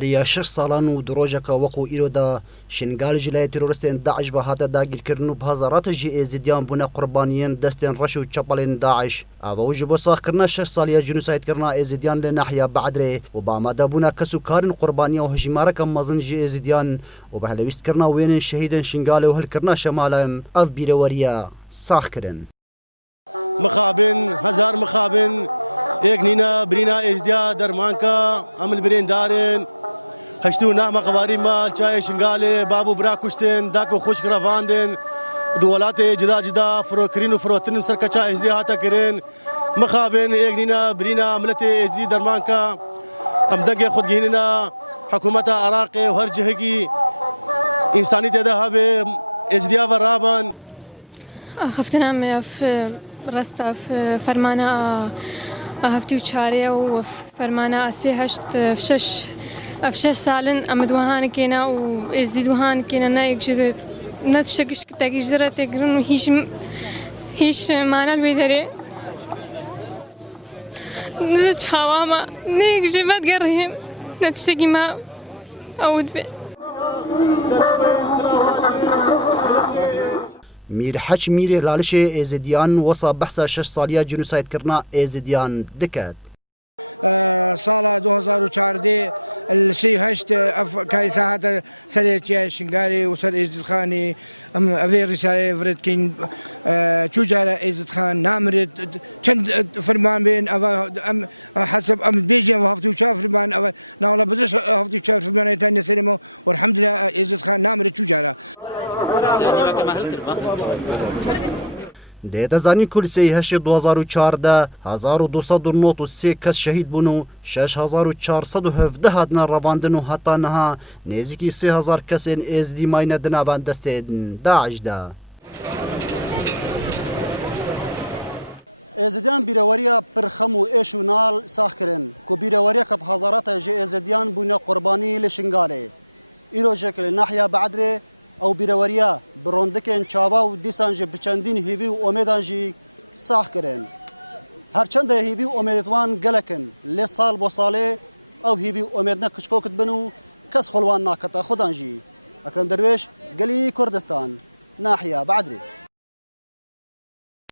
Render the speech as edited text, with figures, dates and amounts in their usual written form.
بەریە 6 ساڵان و درۆژەکە وەکو ئیرۆدا شنگال ژلای تیرۆریستên داعش بە هاتە داگیرکردن و بهزاراتە ژی ئێزیدیان بوونە قوربانیان دەستێن ڕەش و چەپەڵێن داعش ئەوە ji بۆ ساخکردنا 6 ساڵیە جنوسایدکردنا ئێزیدیان لە ناحیە بەعدرێ و بە ئامادەبوونا کەس و کارن قوربانیە و هەژیمارەکە مەزن ژی ئێزیدیان و بە هەلەویستکردنا وێنên شەهیدên شنگالê و هەلکردنا شەمالان ئەف بیرەوەریە ساخکردن. مخابن هزار مخابن یک نینا برینا ازدیا درمانکا عمل برین دارن هشتو نامه قواری مال چای شنگاله بابو برا کشتن داکو خوش رواندن دولات جدا جدا فروکرین و فروتن سرکچا ازدیا هاتا کرن مخابن یک نینا برینا عملت ازدی درمانکا امدنگ خودگیننا حکومت عراق و هر جهه کی انسانی تدا به ازدیا و رابان خفتنا في رستا في فرمانة هفتي وشارية وفرمانة سي هشت في شش سالن أمد وهان كينا وإزديد وهان كينا نايك جد نتشكش كتاكي جرة تقرن وهيش معنا البيدري نزج حواما نايك جبات قرهم نتشكي ما أود بي میر حەج میرێ لالشێ ئێزیدیان وەسا بەحسا 6 ساڵیە جنوسایدکردنا ئێزیدیان دکات. ساڵە 2014 سی هەشت کاریسا هاتە سەرێتیە شنگاری و سەر ئێزیدخانی ئەوێ ڕیسالێ ورتکەین چووجارە ئێزیدخان نامرێت چەند فرمان بێن حەسب ئەم بێژیان هەفتی و چوار فرمان ئەوە ناوڵە بەدەست هەفتی و چوار فرمانێتان نەسەرێمەوە وەرحەمدوللا ئێزیدخان نامرێت چووجارە. دەیدەزانی کولیسەی هەشی 2014 1293 کەس شەهید بوون و 6417 هاتنە ڕەواندن و هەتا نەها نێزیکی 3000 کەسێن ئێزدی ماینە دناوان دەستێن داعشدا. ئێزیدیان بیرەوەریە پرخەم و ئێش و ناڵ ساخکردن کو بیرەوەریەکە بهزاراتە ژێ ئێزیدیان بوونە قوربانی لە شنگالێ ئیرۆژێک لە ناحیە بەعدرێ ئەو بیرەوەریە بڕۆندکێن چاوا و دیسان ژێ بچەندین هیوی و ئۆمێدان ژی ساخکردن هەرچەندە هیوی و ئۆمێدوان گەلەکن لێ ساڵ بۆ ساڵێ ئەو هیوی و ئۆمێدنە کچکۆکت بن و کەس خۆڵوان ناکەتە خۆدان ژی ئەکرەم دەروێش گەلی کوردستان ناحیە بەعدرێ.